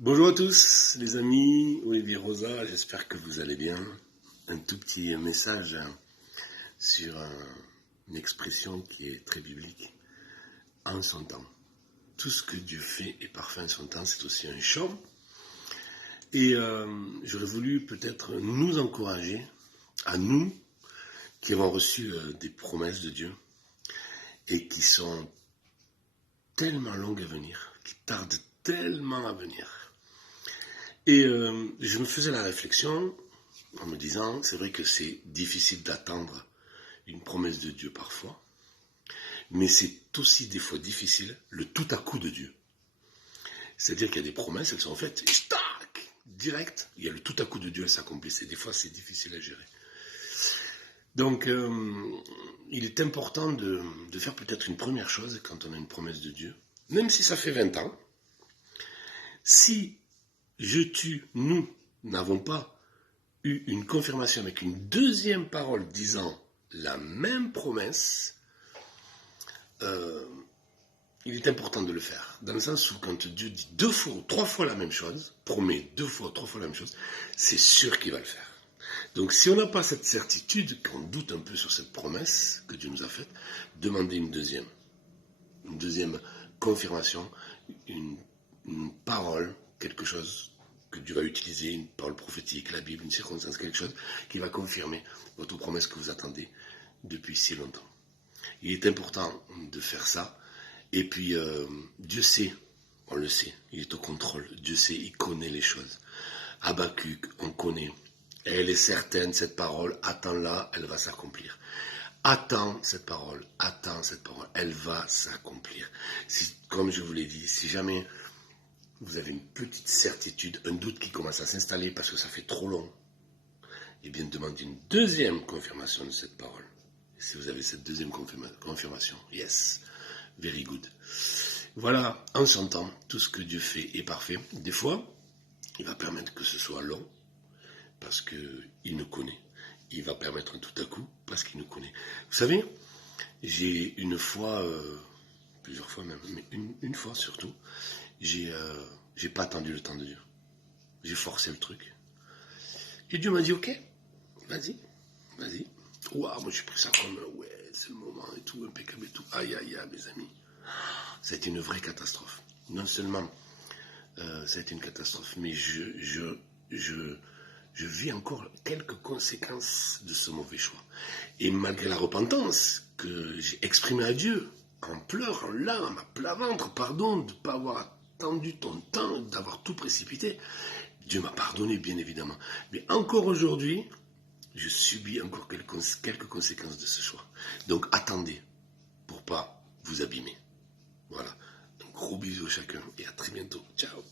Bonjour à tous, les amis, Olivier Rosa, j'espère que vous allez bien. Un tout petit message sur une expression qui est très biblique. En son temps. Tout ce que Dieu fait est parfait en son temps, c'est aussi un chant. Et j'aurais voulu peut-être nous encourager, à nous qui avons reçu des promesses de Dieu et qui sont tellement longues à venir, qui tardent tellement à venir. Et je me faisais la réflexion en me disant, c'est vrai que c'est difficile d'attendre une promesse de Dieu parfois, mais c'est aussi des fois difficile le tout à coup de Dieu. C'est-à-dire qu'il y a des promesses, elles sont faites, tac, direct, il y a le tout à coup de Dieu, elles s'accomplissent, et des fois c'est difficile à gérer. Donc, il est important de faire peut-être une première chose quand on a une promesse de Dieu, même si ça fait 20 ans. Si nous n'avons pas eu une confirmation avec une deuxième parole disant la même promesse, il est important de le faire. Dans le sens où quand Dieu dit 2 fois ou 3 fois la même chose, promet 2 fois ou 3 fois la même chose, c'est sûr qu'il va le faire. Donc si on n'a pas cette certitude, qu'on doute un peu sur cette promesse que Dieu nous a faite, demandez une deuxième confirmation, une parole, quelque chose que Dieu va utiliser, une parole prophétique, la Bible, une circonstance, quelque chose qui va confirmer votre promesse que vous attendez depuis si longtemps. Il est important de faire ça. Et puis, Dieu sait, on le sait, il est au contrôle. Dieu sait, il connaît les choses. Habakkuk, on connaît. Elle est certaine, cette parole, attends-la, elle va s'accomplir. Attends cette parole, elle va s'accomplir. Comme je vous l'ai dit, si jamais vous avez une petite certitude, un doute qui commence à s'installer parce que ça fait trop long, eh bien demandez une deuxième confirmation de cette parole. Et si vous avez cette deuxième confirmation, yes, very good. Voilà, en son temps, tout ce que Dieu fait est parfait. Des fois, il va permettre que ce soit long, parce qu'il nous connaît. Il va permettre un tout à coup, parce qu'il nous connaît. Vous savez, j'ai une fois, plusieurs fois même, mais une fois surtout, j'ai pas attendu le temps de Dieu. J'ai forcé le truc. Et Dieu m'a dit, ok, vas-y. Ouah, moi j'ai pris ça comme, ouais, c'est le moment et tout, impeccable et tout. Aïe, mes amis. Ça a été une vraie catastrophe. Non seulement ça a été une catastrophe, mais je vis encore quelques conséquences de ce mauvais choix. Et malgré la repentance que j'ai exprimée à Dieu, en pleurs, en larmes, à plat ventre, pardon de ne pas avoir attendu ton temps, d'avoir tout précipité, Dieu m'a pardonné, bien évidemment. Mais encore aujourd'hui, je subis encore quelques conséquences de ce choix. Donc attendez pour pas vous abîmer. Voilà. Un gros bisou à chacun et à très bientôt. Ciao.